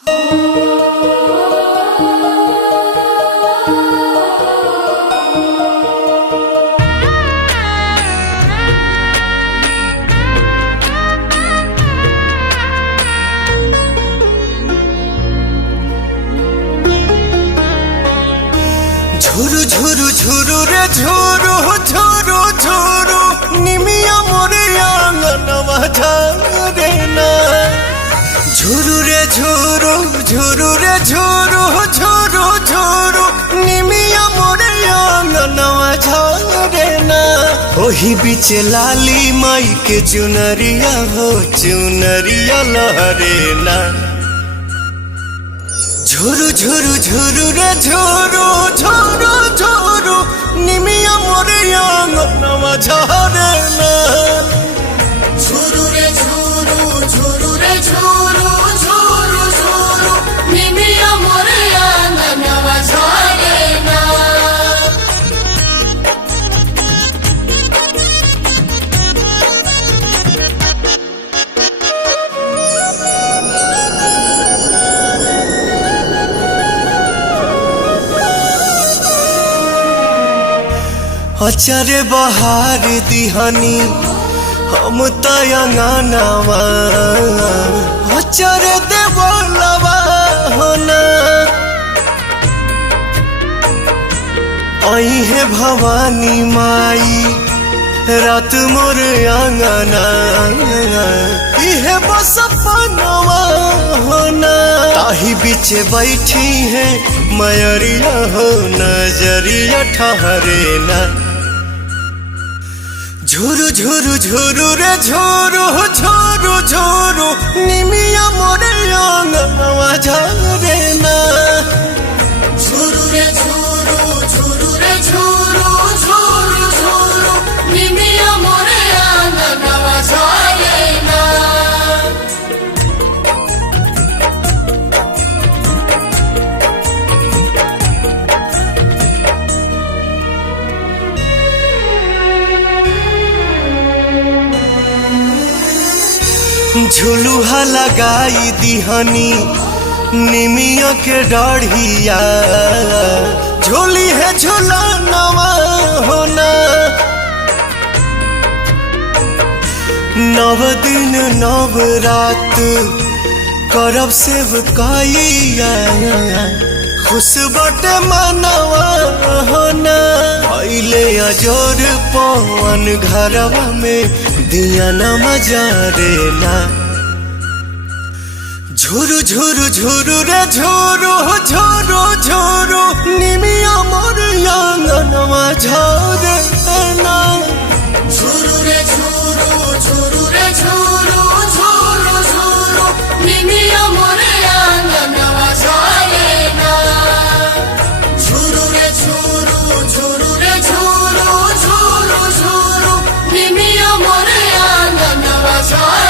ঝুরু ঝুরু ঝুরু রে ঝুরু ঝুরু ঝুরু নিমিয়া মোরে আঙ্গনवा ঝরে না। ঝুরু রে ঝুরু ঝুরু রে ঝুরু ঝুরু ঝুরু নিমিয়া মোরে আঙ্গনवा ঝরে না। ओही बीच लाली माई के चुनरिया हो चुनरिया लहरे ना। झुरु झुरु झुरु रे झुरु झुरु झुरु निमिया मोरे आंगनवा झरे ना। झुरु रे झुरु झुरु रे झुरु झुरु झुरु निमिया मोरे आंगनवा झरे ना। अचारे बहार दिहानी हम तयंगनवा अचारे देवलवा होना। आई है भवानी माई रात मोर आंगना इहे बस पनवा होना। ताही बीच बैठी है मयरिया हो नजरिया ठहरे ना। झुरु झुरु झुरु रे झुरु झुरु झुरु निमिया मोरे आंगनवा झरे ना। झुरु रे झुरु झुरु रे झुरु झुरु झुरु निमिया मोरे आंगनवा झरे ना। झुलुहा लगाई दिहनी निमिया के डाढ़िया झोली है झुलनवा होना। नव दिन नव रात करब सेवकाइया खुश बटे मनवा होना। पहले अजोर पवन घरवा में दिया न मजारे ना। झुरु झुरु झुरु रे झुरु झुरु झुरु निमिया मोर आंगनवा झरे ना। झुरु रे झुरु झुरु रे झुरु झुरु झुरु निमिया मोरे आंगनवा झरे ना। झुरु रे झुरु झुरु रे झुरु झुरु झुरु निमिया मोरे आंगनवा झरे।